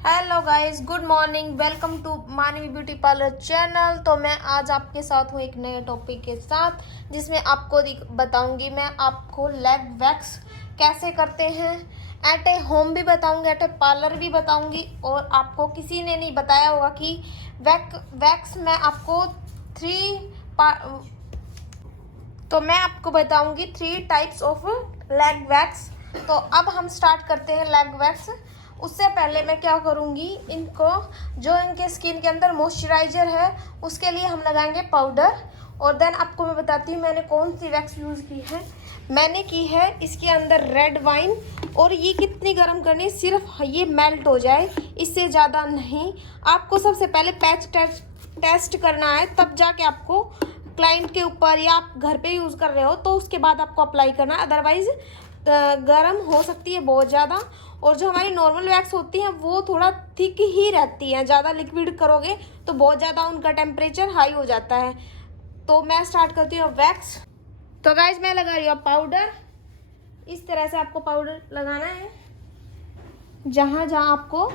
Hello guys, good morning. Welcome to Manvi beauty parlour channel. तो मैं आज आपके साथ हूँ एक नए टॉपिक के साथ, जिसमें आपको बताऊंगी मैं आपको लेग वैक्स कैसे करते हैं। एट ए होम भी बताऊंगी, एट ए पार्लर भी बताऊंगी। और आपको किसी ने नहीं बताया होगा कि वैक्स मैं आपको तो मैं आपको बताऊंगी 3 टाइप्स ऑफ लेग वैक्स। तो अब हम स्टार्ट करते हैं लेग वैक्स। उससे पहले मैं क्या करूंगी, इनको जो इनके स्किन के अंदर मॉइस्चराइजर है उसके लिए हम लगाएंगे पाउडर। और देन आपको मैं बताती हूँ मैंने कौन सी वैक्स यूज़ की है। मैंने की है इसके अंदर रेड वाइन। और ये कितनी गर्म करनी, सिर्फ ये मेल्ट हो जाए, इससे ज़्यादा नहीं। आपको सबसे पहले पैच टेस्ट करना है, तब जाके आपको क्लाइंट के ऊपर या आप घर पे यूज़ कर रहे हो तो उसके बाद आपको अप्लाई करना है। अदरवाइज़ गर्म हो सकती है बहुत ज़्यादा। और जो हमारी नॉर्मल वैक्स होती है वो थोड़ा थिक ही रहती है, ज़्यादा लिक्विड करोगे तो बहुत ज़्यादा उनका टेम्परेचर हाई हो जाता है। तो मैं स्टार्ट करती हूँ वैक्स। तो गाइज मैं लगा रही हूँ पाउडर। इस तरह से आपको पाउडर लगाना है, जहाँ जहाँ आपको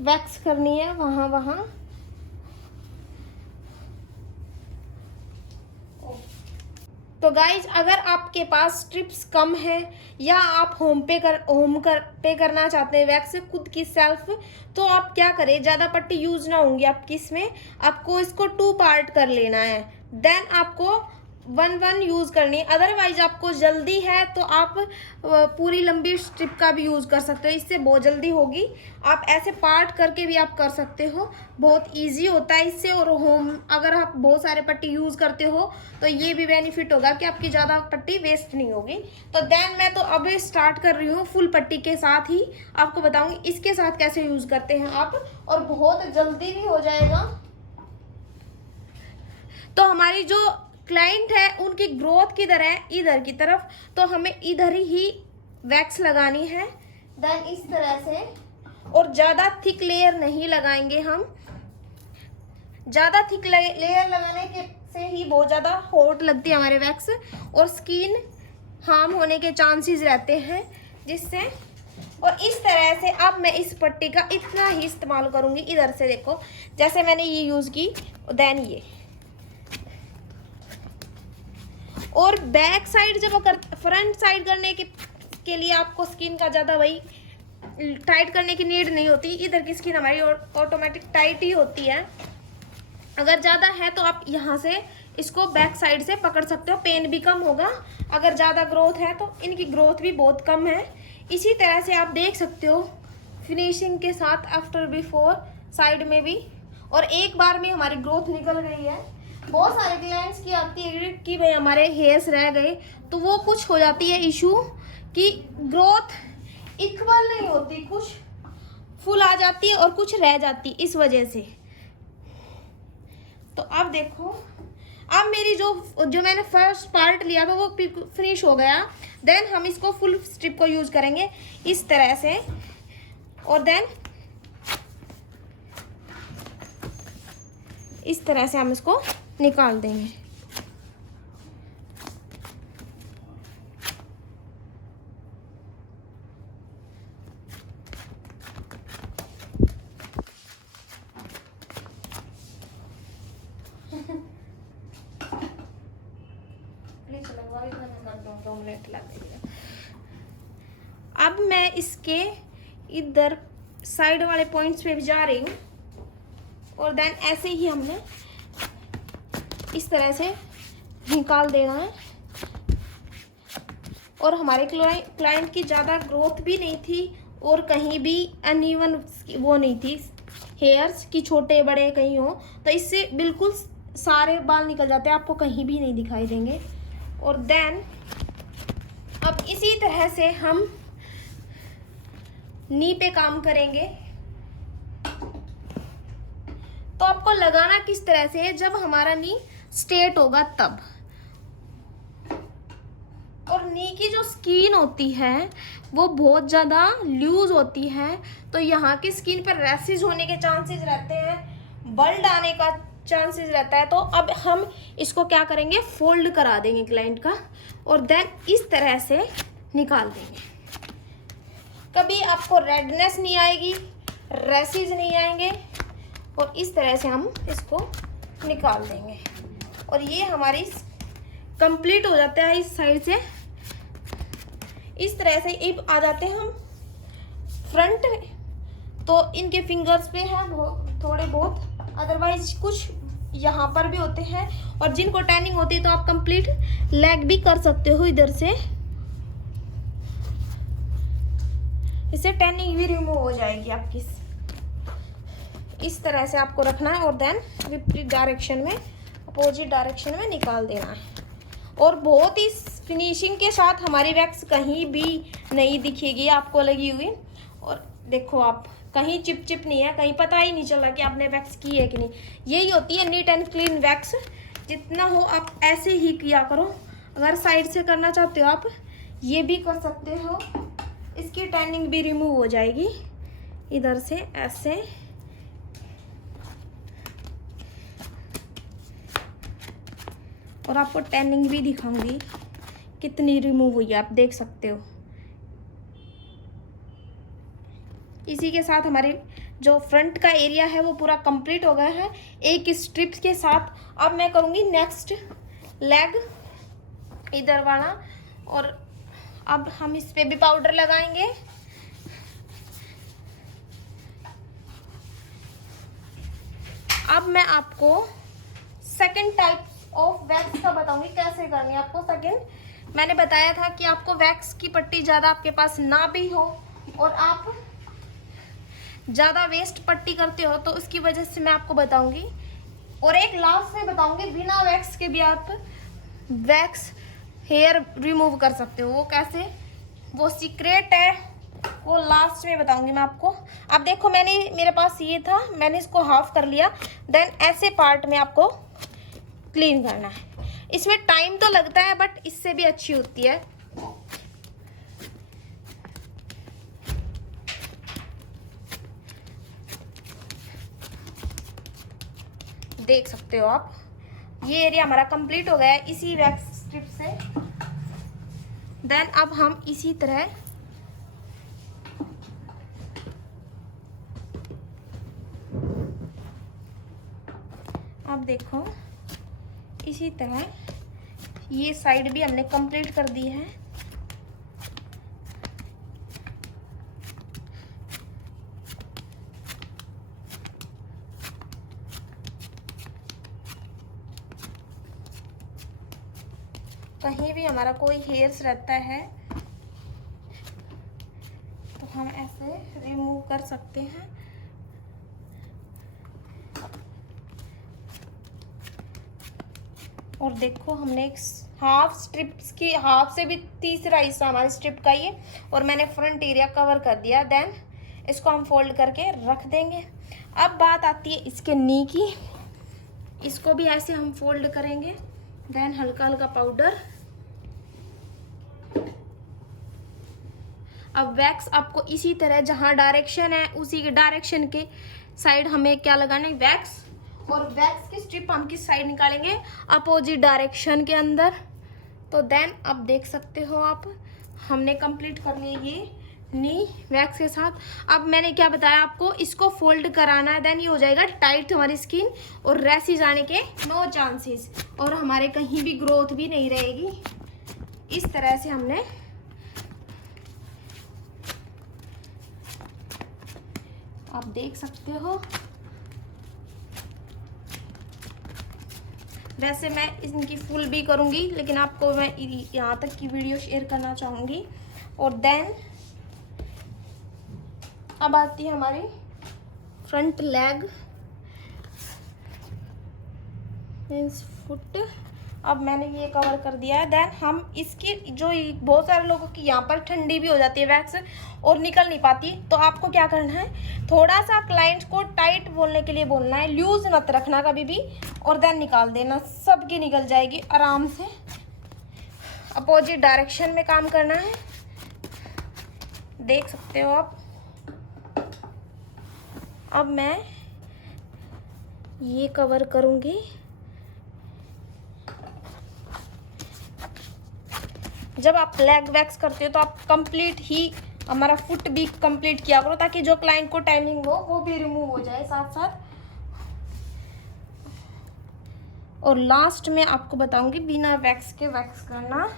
वैक्स करनी है वहाँ वहाँ। तो गाइज अगर आपके पास स्ट्रिप्स कम है या आप होम पे करना चाहते हैं वैक्स खुद की सेल्फ, तो आप क्या करें, ज़्यादा पट्टी यूज ना होंगी आपकी इसमें। आपको इसको 2 पार्ट कर लेना है, देन आपको 1 यूज़ करनी है। अदरवाइज आपको जल्दी है तो आप पूरी लंबी स्ट्रिप का भी यूज़ कर सकते हो, इससे बहुत जल्दी होगी। आप ऐसे पार्ट करके भी आप कर सकते हो, बहुत इजी होता है इससे। और होम अगर आप बहुत सारे पट्टी यूज़ करते हो तो ये भी बेनिफिट होगा कि आपकी ज़्यादा पट्टी वेस्ट नहीं होगी। तो देन मैं तो अभी स्टार्ट कर रही हूँ फुल पट्टी के साथ ही, आपको बताऊँगी इसके साथ कैसे यूज़ करते हैं आप, और बहुत जल्दी भी हो जाएगा। तो हमारी जो क्लाइंट है उनकी ग्रोथ किधर है, इधर की तरफ, तो हमें इधर ही वैक्स लगानी है। देन इस तरह से, और ज़्यादा थिक लेयर नहीं लगाएंगे हम। ज़्यादा थिक लेयर लगाने के से ही बहुत ज़्यादा हॉट लगती है हमारे वैक्स, और स्किन हार्म होने के चांसेस रहते हैं जिससे। और इस तरह से अब मैं इस पट्टी का इतना ही इस्तेमाल करूँगी। इधर से देखो, जैसे मैंने ये यूज़ की, देन ये। और बैक साइड जब फ्रंट साइड करने के लिए आपको स्किन का ज़्यादा वही टाइट करने की नीड नहीं होती। इधर की स्किन हमारी ऑटोमेटिक टाइट ही होती है। अगर ज़्यादा है तो आप यहाँ से इसको बैक साइड से पकड़ सकते हो, पेन भी कम होगा। अगर ज़्यादा ग्रोथ है तो इनकी ग्रोथ भी बहुत कम है। इसी तरह से आप देख सकते हो फिनिशिंग के साथ आफ्टर बिफोर साइड में भी। और एक बार में हमारी ग्रोथ निकल गई है। बहुत सारे क्लाइंट्स की आती है कि भाई हमारे हेयर्स रह गए, तो वो कुछ हो जाती है इशू कि ग्रोथ इक्वल नहीं होती, कुछ फुल आ जाती है और कुछ रह जाती इस वजह से। तो अब देखो, अब मेरी जो मैंने फर्स्ट पार्ट लिया था वो फिनिश हो गया। देन हम इसको फुल स्ट्रिप को यूज करेंगे इस तरह से, और देन इस तरह से हम इसको निकाल देंगे। अब मैं इसके इधर साइड वाले पॉइंट्स पे भी जा रही हूँ, और देन ऐसे ही हमने इस तरह से निकाल देना है। और हमारे क्लाइंट की ज़्यादा ग्रोथ भी नहीं थी और कहीं भी अनइवन वो नहीं थी हेयर्स की, छोटे बड़े कहीं हो, तो इससे बिल्कुल सारे बाल निकल जाते हैं, आपको कहीं भी नहीं दिखाई देंगे। और देन अब इसी तरह से हम नी पे काम करेंगे। तो आपको लगाना किस तरह से है, जब हमारा नी स्ट्रेट होगा तब। और नी की जो स्किन होती है वो बहुत ज़्यादा लूज होती है, तो यहाँ की स्किन पर रैशेज होने के चांसेस रहते हैं, बल्ड आने का चांसेस रहता है। तो अब हम इसको क्या करेंगे, फोल्ड करा देंगे क्लाइंट का, और देन इस तरह से निकाल देंगे। कभी आपको रेडनेस नहीं आएगी, रैसेज नहीं आएंगे। और इस तरह से हम इसको निकाल देंगे और ये हमारी कंप्लीट हो जाता है इस साइड से। इस तरह से अब आ जाते हैं हम फ्रंट में। तो इनके फिंगर्स पे हैं थोड़े बहुत, अदरवाइज कुछ यहाँ पर भी होते हैं। और जिनको टैनिंग होती है तो आप कंप्लीट लेग भी कर सकते हो इधर से, इससे टैनिंग भी रिमूव हो जाएगी आपकी। इस तरह से आपको रखना है और देन विपरीत डायरेक्शन में, अपोजिट डायरेक्शन में निकाल देना है। और बहुत ही फिनिशिंग के साथ हमारी वैक्स कहीं भी नहीं दिखेगी आपको लगी हुई। और देखो आप कहीं चिप चिप नहीं है, कहीं पता ही नहीं चला कि आपने वैक्स की है कि नहीं। यही होती है नीट एंड क्लीन वैक्स। जितना हो आप ऐसे ही किया करो। अगर साइड से करना चाहते हो आप ये भी कर सकते हो, इसकी टैनिंग भी रिमूव हो जाएगी इधर से ऐसे। और आपको टैनिंग भी दिखाऊंगी कितनी रिमूव हुई है, आप देख सकते हो। इसी के साथ हमारे जो फ्रंट का एरिया है वो पूरा कंप्लीट हो गया है एक स्ट्रिप के साथ। अब मैं करूँगी नेक्स्ट लेग इधर वाला। और अब हम इस पे भी पाउडर लगाएंगे। अब मैं आपको सेकंड टाइप ऑफ वैक्स का बताऊंगी कैसे करनी है आपको। सेकंड मैंने बताया था कि आपको वैक्स की पट्टी ज़्यादा आपके पास ना भी हो और आप ज़्यादा वेस्ट पट्टी करते हो तो उसकी वजह से मैं आपको बताऊंगी। और एक लास्ट में बताऊंगी बिना वैक्स के भी आप वैक्स हेयर रिमूव कर सकते हो। वो कैसे, वो सीक्रेट है, वो लास्ट में बताऊंगी मैं आपको। अब देखो मेरे पास ये था, मैंने इसको हाफ कर लिया। देन ऐसे पार्ट में आपको क्लीन करना है। इसमें टाइम तो लगता है बट इससे भी अच्छी होती है। देख सकते हो आप ये एरिया हमारा कंप्लीट हो गया है इसी वैक्स स्ट्रिप से। देन अब हम इसी तरह अब देखो इसी तरह ये साइड भी हमने कंप्लीट कर दी है। कहीं भी हमारा कोई हेयर्स रहता है तो हम ऐसे रिमूव कर सकते हैं। और देखो हमने एक हाफ स्ट्रिप्स की, हाफ से भी तीसरा हिस्सा हमारी स्ट्रिप का ये, और मैंने फ्रंट एरिया कवर कर दिया। देन इसको हम फोल्ड करके रख देंगे। अब बात आती है इसके नी की। इसको भी ऐसे हम फोल्ड करेंगे। देन हल्का हल्का पाउडर। अब वैक्स आपको इसी तरह जहाँ डायरेक्शन है उसी के डायरेक्शन के साइड हमें क्या लगाना है, वैक्स। और वैक्स की स्ट्रिप हम किस साइड निकालेंगे, अपोजिट डायरेक्शन के अंदर। तो देन अब देख सकते हो आप हमने कंप्लीट कर लिया ये नी वैक्स के साथ। अब मैंने क्या बताया आपको, इसको फोल्ड कराना है। देन ये हो जाएगा टाइट हमारी स्किन और रैशेज आने के नो चांसेस, और हमारे कहीं भी ग्रोथ भी नहीं रहेगी। इस तरह से हमने आप देख सकते हो। वैसे मैं इनकी फुल भी करूँगी लेकिन आपको मैं यहाँ तक की वीडियो शेयर करना चाहूँगी। और देन अब आती है हमारी फ्रंट लेग मीन्स फुट। अब मैंने ये कवर कर दिया है। देन हम इसकी जो बहुत सारे लोगों की यहाँ पर ठंडी भी हो जाती है वैक्स और निकल नहीं पाती, तो आपको क्या करना है, थोड़ा सा क्लाइंट को टाइट बोलने के लिए बोलना है, लूज मत रखना कभी भी, और देन निकाल देना। सबकी निकल जाएगी आराम से। अपोजिट डायरेक्शन में काम करना है, देख सकते हो आप। अब मैं ये कवर करूँगी। जब आप लेग वैक्स करते हो तो आप कंप्लीट ही हमारा फुट भी कंप्लीट किया करो, ताकि जो क्लाइंट को टाइमिंग हो वो भी रिमूव हो जाए साथ साथ। और लास्ट में आपको बताऊंगी बिना वैक्स के वैक्स करना।